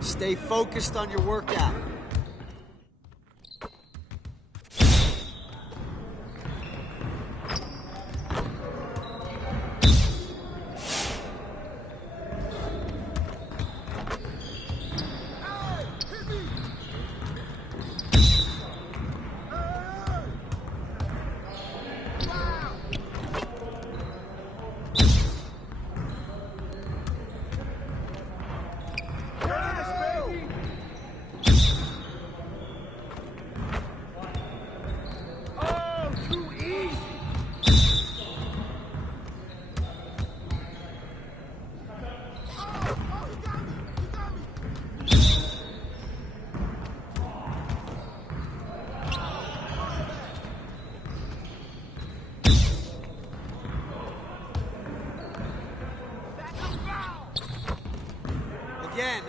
Stay focused on your workout.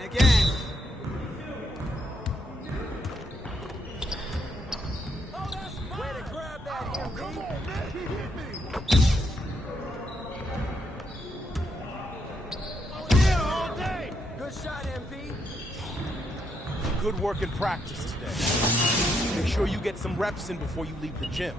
Again. Way to grab that, MP. Come on, man. He hit me. Yeah, all day. Good shot, MP. Good work in practice today. Make sure you get some reps in before you leave the gym.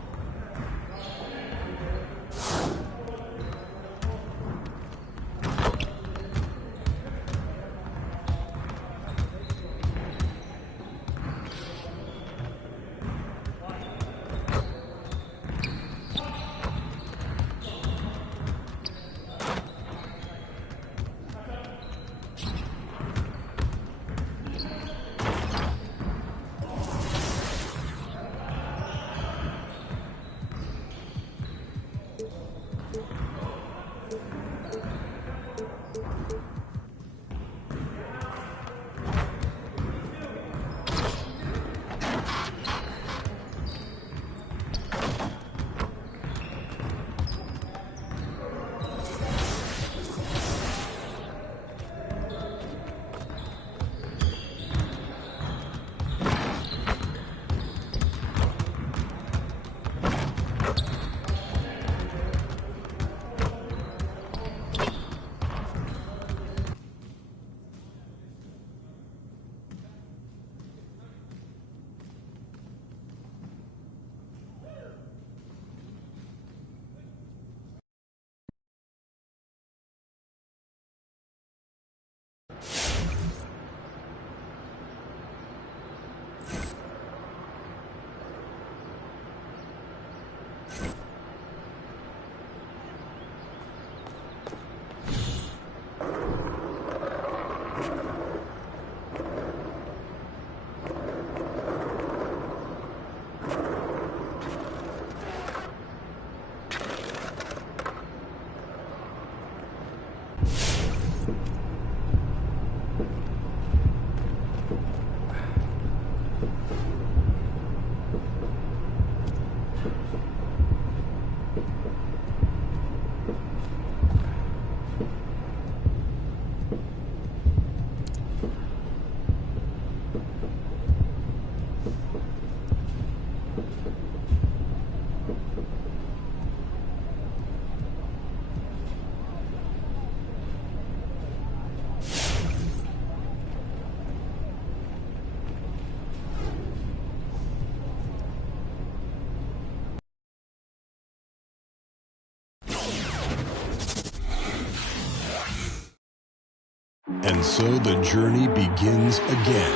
And so the journey begins again.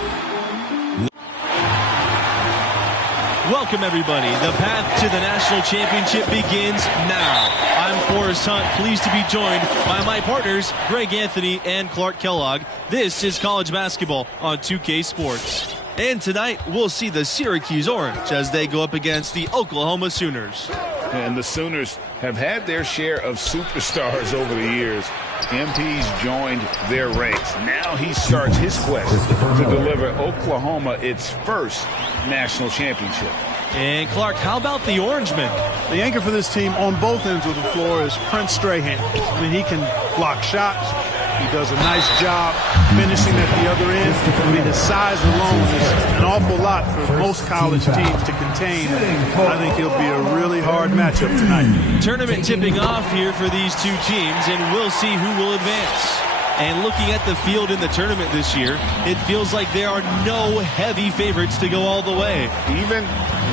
Welcome, everybody. The path to the national championship begins now. I'm Forrest Hunt, pleased to be joined by my partners, Greg Anthony and Clark Kellogg. This is college basketball on 2K Sports. And tonight, we'll see the Syracuse Orange as they go up against the Oklahoma Sooners. And the Sooners have had their share of superstars over the years. MP's joined their ranks. Now he starts his quest to deliver Oklahoma its first national championship. And Clark, how about the Orangemen? The anchor for this team on both ends of the floor is Prince Strahan. I mean, he can block shots. He does a nice job finishing at the other end. I mean, his size alone is an awful lot for most college teams to contain. I think he'll be a really hard matchup tonight. Tournament tipping off here for these two teams, and we'll see who will advance. And looking at the field in the tournament this year, it feels like there are no heavy favorites to go all the way. Even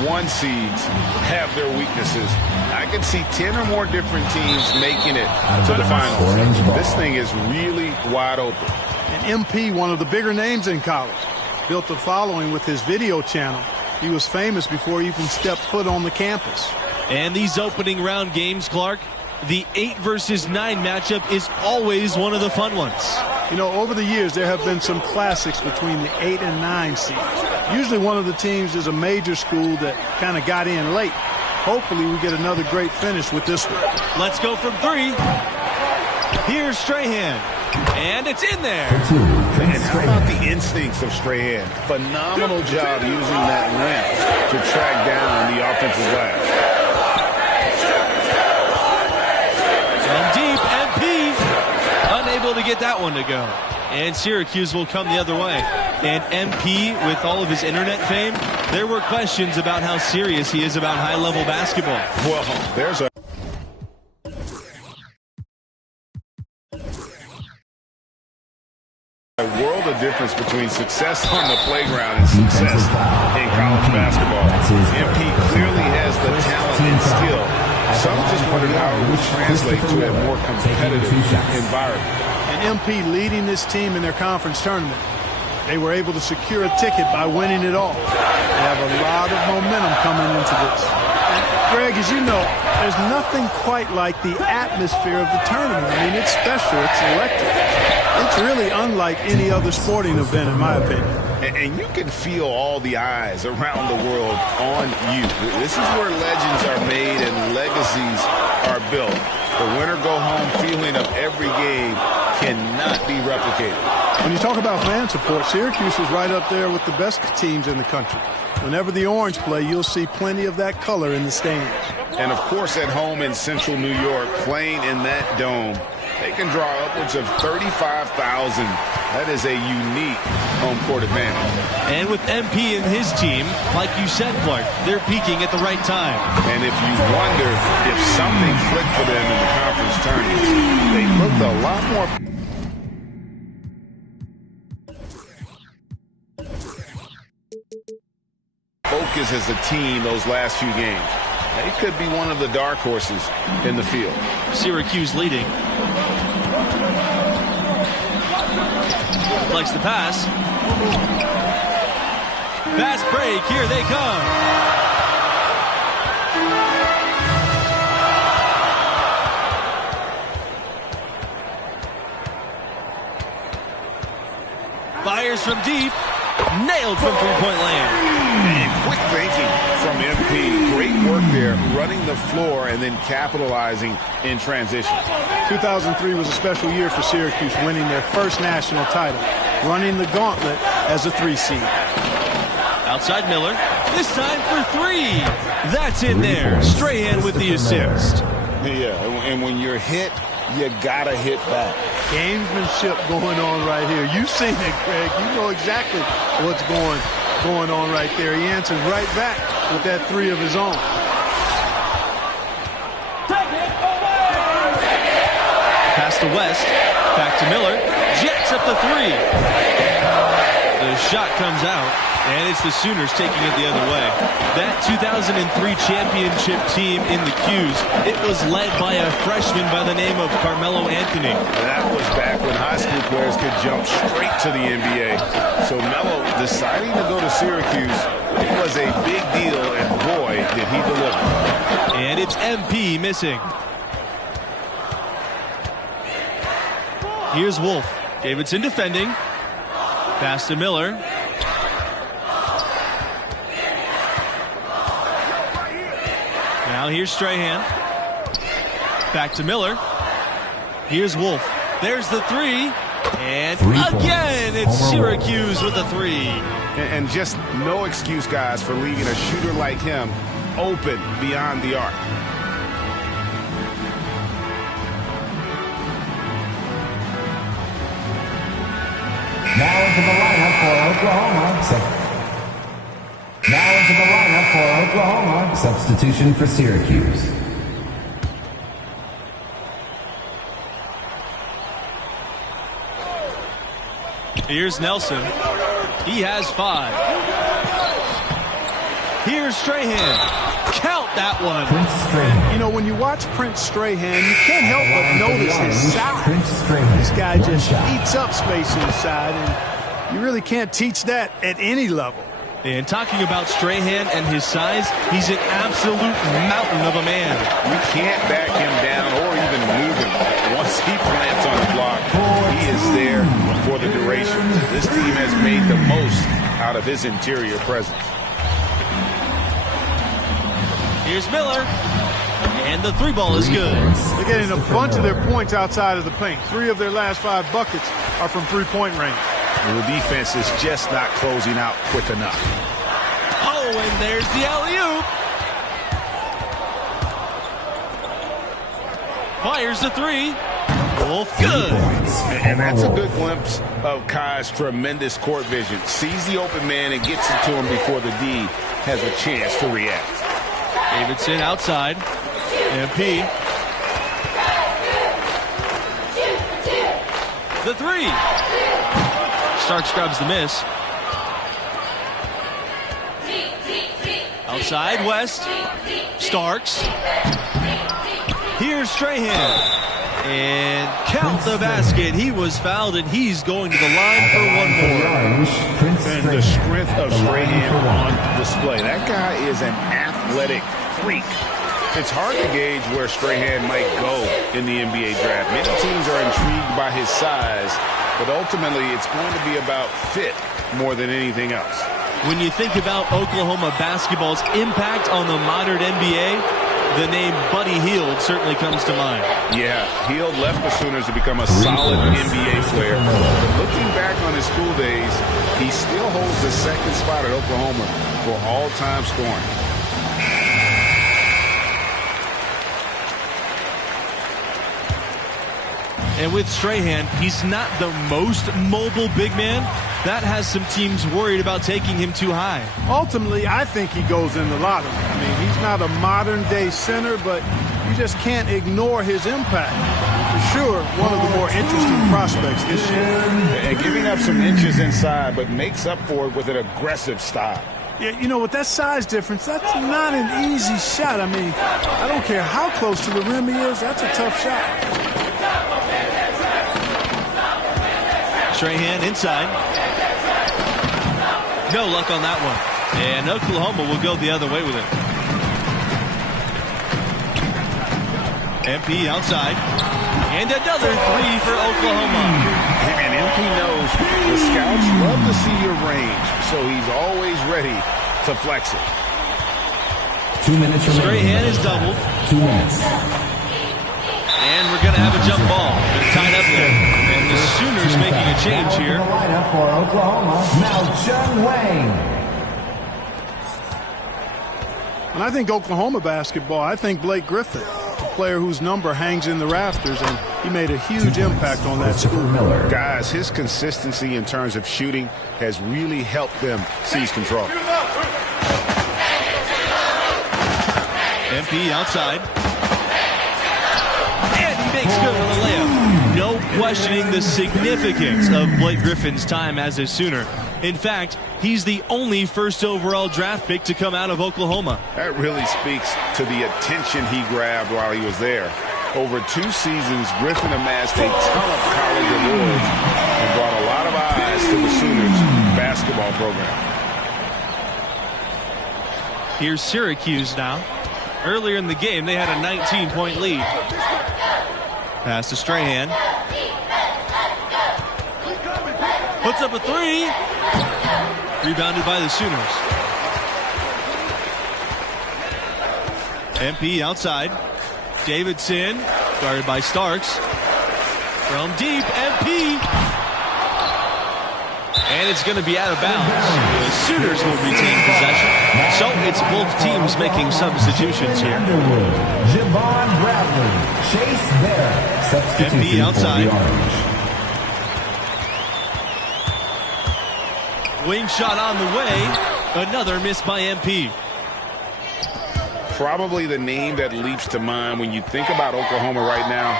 one seeds have their weaknesses. I can see 10 or more different teams making it to the finals. This thing is really wide open. And MP, one of the bigger names in college, built a following with his video channel. He was famous before he even stepped foot on the campus. And these opening round games, Clark, the 8 versus 9 matchup is always one of the fun ones. You know, over the years, there have been some classics between the 8 and 9 seeds. Usually one of the teams is a major school that kind of got in late. Hopefully we get another great finish with this one. Let's go from 3. Here's Strahan. And it's in there. And how about the instincts of Strahan? Phenomenal job using that length to track down the offensive glass. And deep, MP unable to get that one to go. And Syracuse will come the other way. And MP, with all of his internet fame, there were questions about how serious he is about high-level basketball. Well, there's a world of difference between success on the playground and success in college basketball. MP clearly has the talent and skill. Some just wondered how it would translate to a more competitive environment. And MP leading this team in their conference tournament. They were able to secure a ticket by winning it all. They have a lot of momentum coming into this. And Greg, as you know, there's nothing quite like the atmosphere of the tournament. I mean, it's special. It's electric. It's really unlike any other sporting event, in my opinion. And you can feel all the eyes around the world on you. This is where legends are made and legacies are built. The winner-go-home feeling of every game cannot be replicated. When you talk about fan support, Syracuse is right up there with the best teams in the country. Whenever the Orange play, you'll see plenty of that color in the stands. And, of course, at home in central New York, playing in that dome, they can draw upwards of 35,000. That is a unique home court advantage. And with MP and his team, like you said, Clark, they're peaking at the right time. And if you wonder if something clicked for them in the conference tournament, they looked a lot more. Focus as a team those last few games. They could be one of the dark horses in the field. Syracuse leading. Flex the pass. Fast break. Here they come. Fires from deep. Nailed from three-point land. And quick thinking from MP. Great work there, running the floor and then capitalizing in transition. 2003 was a special year for Syracuse, winning their first national title, running the gauntlet as a 3 seed. Outside Miller. This time for 3. That's in there. Strahan with the assist. Yeah, and when you're hit, you gotta hit back. Gamesmanship going on right here. You've seen it, Greg. You know exactly what's going on right there. He answers right back with that 3 of his own. Pass to West. Back to Miller. Jets up the 3. The shot comes out, and it's the Sooners taking it the other way. That 2003 championship team in the Q's, it was led by a freshman by the name of Carmelo Anthony. That was back when high school players could jump straight to the NBA. So Melo deciding to go to Syracuse, it was a big deal, and boy, did he deliver. And it's MP missing. Here's Wolf. Davidson defending. Pass to Miller. Now here's Strahan. Back to Miller. Here's Wolf. There's the 3. And again, it's Syracuse with the 3. And just no excuse, guys, for leaving a shooter like him open beyond the arc. Now into the lineup for Oklahoma. Now into the lineup for Oklahoma. Substitution for Syracuse. Here's Nelson. He has 5. Here's Strahan. Count that one. Prince Strahan. You know, when you watch Prince Strahan, you can't help but notice his size. This guy just eats up space inside, and you really can't teach that at any level. And talking about Strahan and his size, he's an absolute mountain of a man. You can't back him down or even move him. Once he plants on the block, he is there for the duration. This team has made the most out of his interior presence. Here's Miller. And the 3 ball is good. They're getting a bunch of their points outside of the paint. 3 of their last 5 buckets are from three-point range. The defense is just not closing out quick enough. Oh, and there's the alley-oop. Fires the 3. Wolf, good. And that's a good glimpse of Kai's tremendous court vision. Sees the open man and gets it to him before the D has a chance to react. Davidson outside. MP. The 3. Starks grabs the miss. Outside, West. Starks. Here's Strahan. And count the basket. He was fouled, and he's going to the line for one more. And the strength of Strahan on display. That guy is an athletic freak. It's hard to gauge where Strahan might go in the NBA draft. Many teams are intrigued by his size, but ultimately it's going to be about fit more than anything else. When you think about Oklahoma basketball's impact on the modern NBA, the name Buddy Hield certainly comes to mind. Yeah, Hield left the Sooners to become a solid NBA player. But looking back on his school days, he still holds the second spot at Oklahoma for all-time scoring. And with Strahan, he's not the most mobile big man. That has some teams worried about taking him too high. Ultimately, I think he goes in the lottery. I mean, he's not a modern-day center, but you just can't ignore his impact. For sure, one of the more interesting prospects this year. And giving up some inches inside, but makes up for it with an aggressive style. Yeah, you know, with that size difference, that's not an easy shot. I mean, I don't care how close to the rim he is, that's a tough shot. Strahan inside. No luck on that one. And Oklahoma will go the other way with it. MP outside. And another 3 for Oklahoma. And MP knows the scouts love to see your range, so he's always ready to flex it. 2 minutes remaining. Strahan is doubled. 2 minutes. And we're going to have a jump ball. It's tied up there. And the Sooners making a change here. The lineup for Oklahoma, Malchun Wang. When I think Oklahoma basketball, I think Blake Griffin, a player whose number hangs in the rafters, and he made a huge impact on that school. Miller. Guys, his consistency in terms of shooting has really helped them seize control. MP outside. And he makes good on the layup. No questioning the significance of Blake Griffin's time as a Sooner. In fact, he's the only first overall draft pick to come out of Oklahoma. That really speaks to the attention he grabbed while he was there. Over 2 seasons, Griffin amassed a ton of college awards and brought a lot of eyes to the Sooners basketball program. Here's Syracuse now. Earlier in the game, they had a 19-point lead. Pass to Strahan. Puts up a 3. Rebounded by the Sooners. MP outside. Davidson, guarded by Starks. From deep, MP. And it's going to be out of bounds. The Sooners will retain possession. So it's both teams making substitutions here. Javon Bradley, Chase Barrett, substitution outside. for the Orange. Wing shot on the way. Another miss by MP. Probably the name that leaps to mind when you think about Oklahoma right now.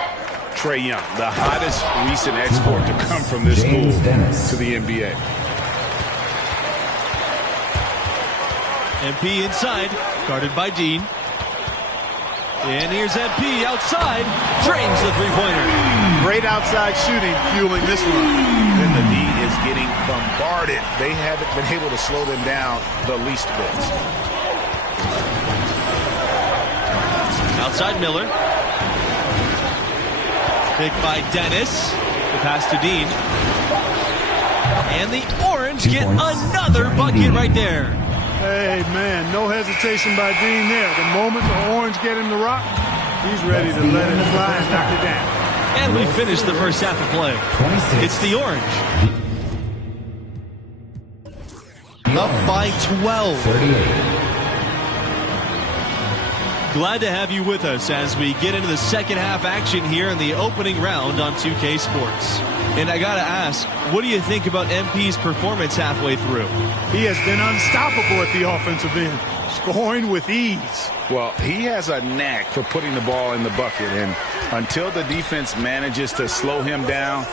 Trae Young, the hottest recent export to come from this James school Dennis. to the NBA. MP inside, guarded by Dean. And here's MP outside, drains the three-pointer. Great outside shooting fueling this run. Then the D is getting bombarded. They haven't been able to slow them down the least bit. Outside Miller. Picked by Dennis. The pass to Dean. And the Orange get another bucket right there. Hey, man, no hesitation by Dean there. The moment the Orange get him the rock, he's ready to let it fly and knock it down. And we finished the first half of play. 26. It's the Orange. Up by 12. 38. Glad to have you with us as we get into the second half action here in the opening round on 2K Sports. And I gotta ask, what do you think about MP's performance halfway through? He has been unstoppable at the offensive end, scoring with ease. Well, he has a knack for putting the ball in the bucket, and until the defense manages to slow him down,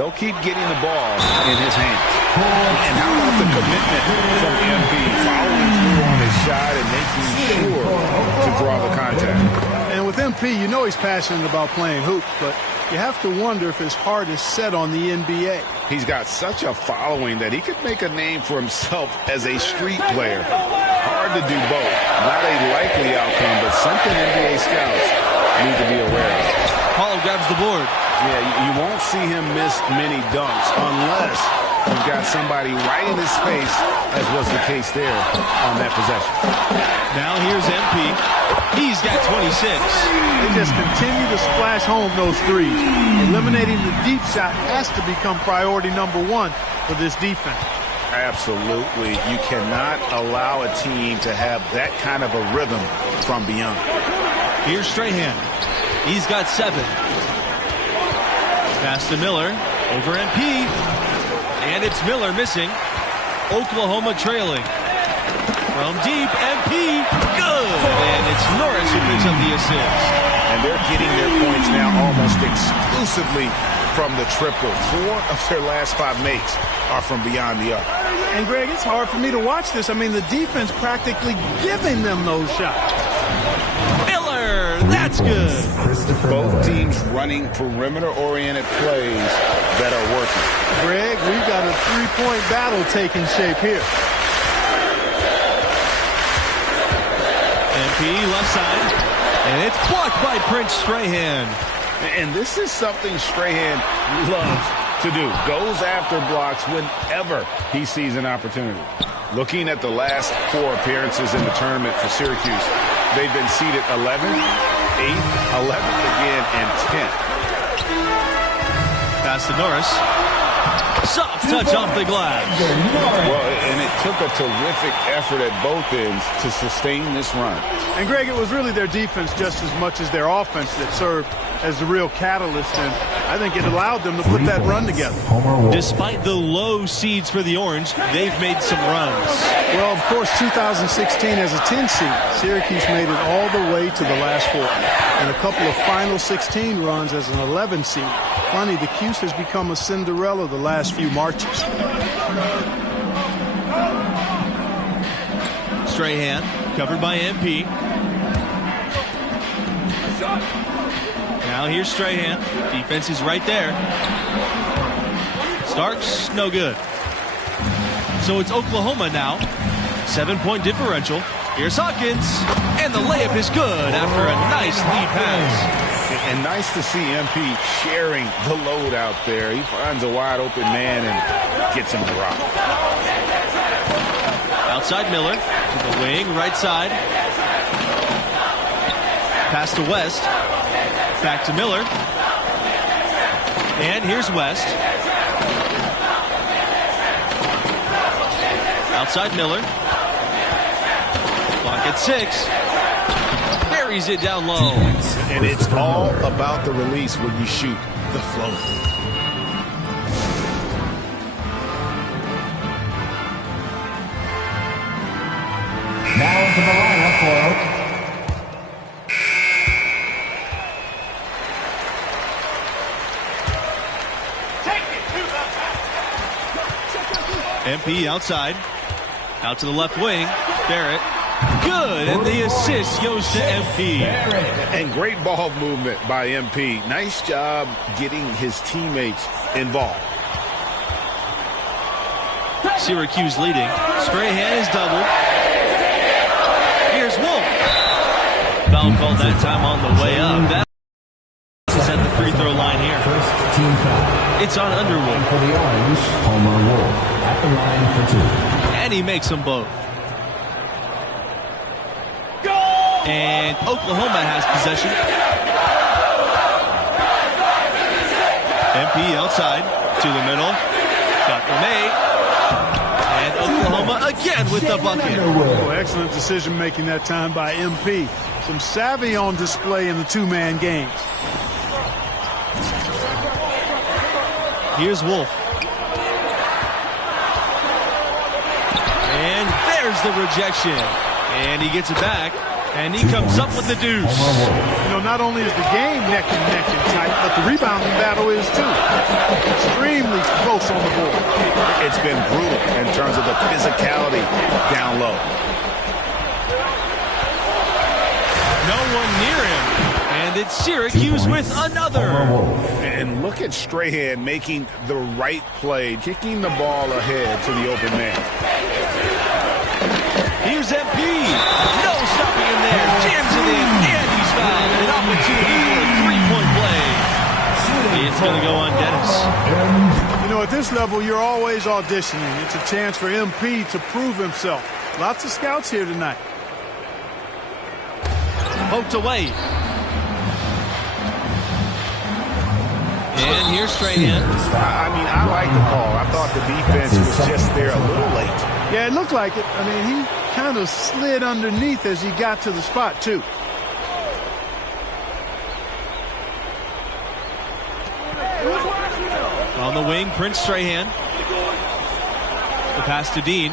they'll keep getting the ball in his hands. And how about the commitment from MP, following through on his shot and making sure to draw the contact. And with MP, you know he's passionate about playing hoops, but you have to wonder if his heart is set on the NBA. He's got such a following that he could make a name for himself as a street player. Hard to do both. Not a likely outcome, but something NBA scouts need to be aware of. Paul grabs the board. Yeah, you won't see him miss many dunks unless you've got somebody right in his face, as was the case there on that possession. Now here's MP. He's got 26. They just continue to splash home those threes. Eliminating the deep shot has to become priority number one for this defense. Absolutely. You cannot allow a team to have that kind of a rhythm from beyond. Here's Strahan. He's got 7. Pass to Miller. Over MP. And it's Miller missing. Oklahoma trailing. From deep, MP, good! And it's Norris who picks up the assist. And they're getting their points now almost exclusively from the triple. 4 of their last 5 makes are from beyond the arc. And, Greg, it's hard for me to watch this. I mean, the defense practically giving them those shots. Miller, that's good. Both teams running perimeter-oriented plays that are working. Greg, we've got a three-point battle taking shape here. MP left side, and it's blocked by Prince Strahan. And this is something Strahan loves to do. Goes after blocks whenever he sees an opportunity. Looking at the last 4 appearances in the tournament for Syracuse, they've been seeded 11th, 8th, 11th again, and 10th. Pass to Norris. Soft touch off the glass. Well, and it took a terrific effort at both ends to sustain this run. And, Greg, it was really their defense just as much as their offense that served as the real catalyst, and I think it allowed them to put that run together. Despite the low seeds for the Orange, they've made some runs. Well, of course, 2016 as a 10 seed, Syracuse made it all the way to the last 4, and a couple of Final 16 runs as an 11 seed. Funny, the Cuse has become a Cinderella the last few marches. Strahan, covered by MP. Now here's Strahan. Defense is right there. Starks, no good. So it's Oklahoma now. 7-point differential. Here's Hawkins. And the layup is good after a nice lead pass. And nice to see MP sharing the load out there. He finds a wide open man and gets him the rock. Outside Miller to the wing, right side. Pass to West. Back to Miller. And here's West. Outside Miller. Clock at 6. Buries it down low. And it's all about the release when you shoot the float. Now into the lineup for MP outside. Out to the left wing. Barrett. Good, and the assist goes to MP. And great ball movement by MP. Nice job getting his teammates involved. Syracuse leading. Strahan is doubled. Here's Wolf. Foul called that time on the way up. That is at the free throw line here. First team foul. It's on Underwood. For the Orange, Homer Wolf at the line for 2. And he makes them both. And Oklahoma has possession. MP outside to the middle. Got May. And Oklahoma again with the bucket. Oh, excellent decision making that time by MP. Some savvy on display in the two-man game. Here's Wolf. And there's the rejection. And he gets it back. And he comes up with the deuce. You know, not only is the game neck and neck and tight, but the rebounding battle is too. Extremely close on the board. It's been brutal in terms of the physicality down low. No one near him. And it's Syracuse with another. And look at Strahan making the right play, kicking the ball ahead to the open man. Here's MP. No stopping him there. Jams it in. And he's fouled. An opportunity for a three-point play. It's going to go on Dennis. You know, at this level, you're always auditioning. It's a chance for MP to prove himself. Lots of scouts here tonight. Poked away. And here's Strahan. I mean, I like the call. I thought the defense was just there a little late. Yeah, it looked like it. I mean, he kind of slid underneath as he got to the spot, too. On the wing, Prince Strahan. The pass to Dean.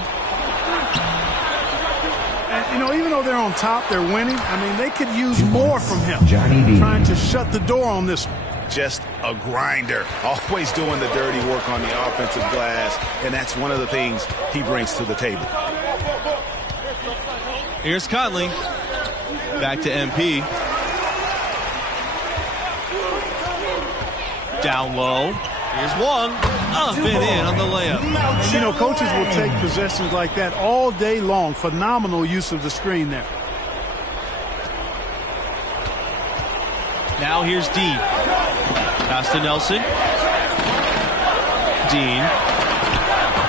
And, you know, even though they're on top, they're winning. I mean, they could use more from him. Johnny Dean. Trying to shut the door on this one. Just a grinder, always doing the dirty work on the offensive glass, and that's one of the things he brings to the table. Here's Conley. Back to MP. Down low. Here's Wong. Up and in on the layup. And, you know, coaches will take possessions like that all day long. Phenomenal use of the screen there. Now here's Dean. Pass to Nelson. Dean.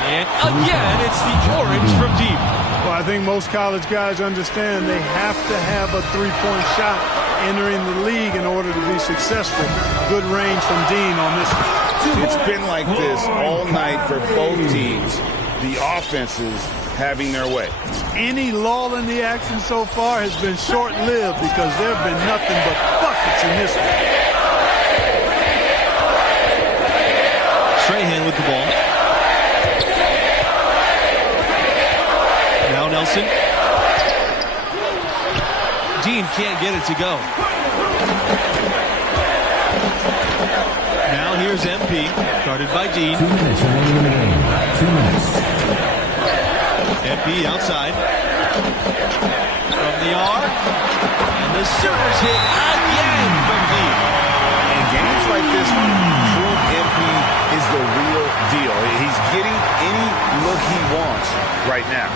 And again, it's the Orange from deep. Well, I think most college guys understand they have to have a three-point shot entering the league in order to be successful. Good range from Dean on this one. It's been like this all night for both teams. The offenses having their way. Any lull in the action so far has been short-lived because there have been nothing but buckets in this one. Strahan with the ball. Now Nelson. Dean can't get it to go. Now here's MP, guarded by Dean. 2 minutes remaining in the game. 2 minutes. MP outside. From the arc. And the Sooners hit again from deep. In games like this, true MP is the real deal. He's getting any look he wants right now.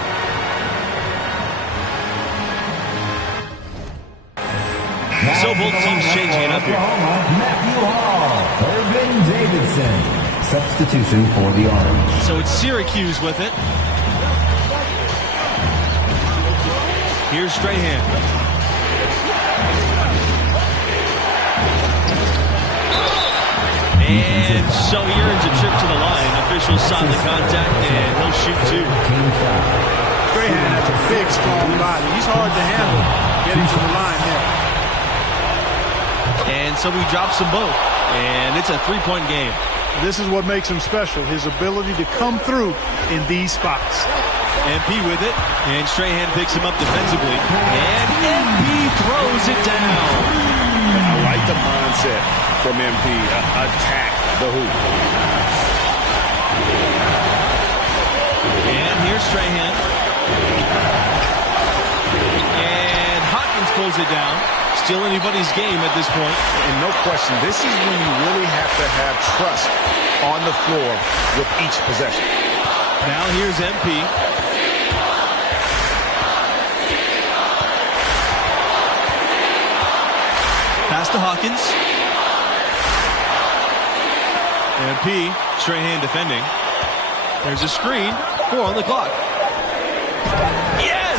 So both teams changing it up here. Matthew Hall, Irvin Davidson. Substitution for the Orange. So it's Syracuse with it. Here's Strahan. And so he earns a trip to the line. Officials saw the contact, and he'll shoot two. Strahan has a big, strong body. He's hard to handle getting to the line there. And so he drops them both. And it's a three-point game. This is what makes him special, his ability to come through in these spots. MP with it, and Strahan picks him up defensively. And MP throws it down. I like the mindset from MP. Attack the hoop. Here's Strahan. And Hawkins pulls it down. Still anybody's game at this point. And no question, this is when you really have to have trust on the floor with each possession. Now here's MP. Pass to Hawkins. MP, Strahan defending. There's a screen. 4 on the clock. Yes!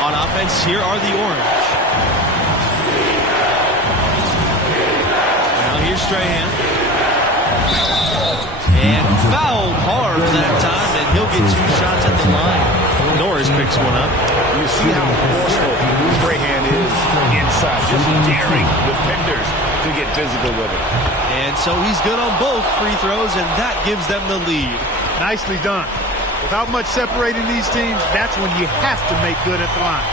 On offense, here are the Orange. Now here's Strahan. And fouled hard that time, and he'll get 2 shots at the line. Norris picks one up. You see how forceful Strahan is inside, just daring defenders to get physical with it. And so he's good on both free throws, and that gives them the lead. Nicely done. Without much separating these teams, that's when you have to make good at the line.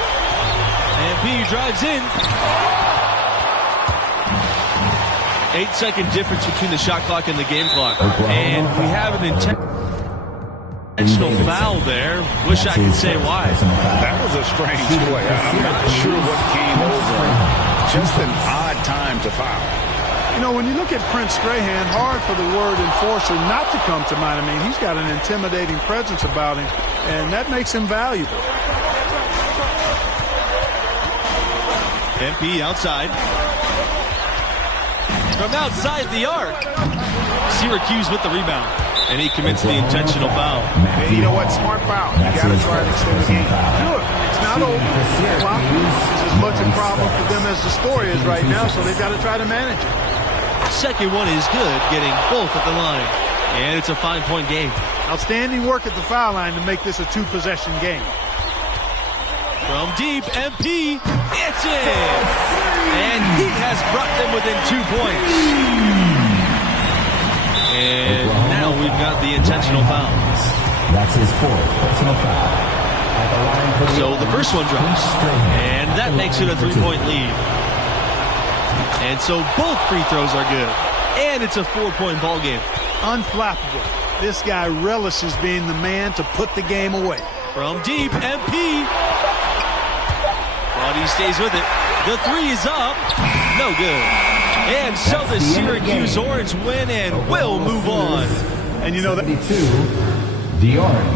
And P drives in. 8-second difference between the shot clock and the game clock. And we have an intentional foul there. Wish I could say why. That was a strange play. I'm not sure what came over him. Just an odd time to foul. You know, when you look at Prince Strahan, hard for the word enforcer not to come to mind. I mean, he's got an intimidating presence about him, and that makes him valuable. MP outside. From outside the arc. Syracuse with the rebound. And he commits the intentional foul. Hey, you know what? Smart foul. You got to try and extend the game. Sure. It's not over. The clock is as much a problem for them as the score is right now, so they've got to try to manage it. Second one is good, getting both at the line. And it's a 5-point game. Outstanding work at the foul line to make this a 2-possession game. From deep, MP, it's in! And he has brought them within 2 points. And now we've got the intentional foul. That's his 4th personal foul. At the line for So the first one drops. And that makes it a 3-point lead. And so both free throws are good. And it's a 4-point ball game. Unflappable. This guy relishes being the man to put the game away. From deep, MP. But he stays with it. The 3 is up. No good. And so the Syracuse Orange win and will move on. And you know that. 72, the Orange.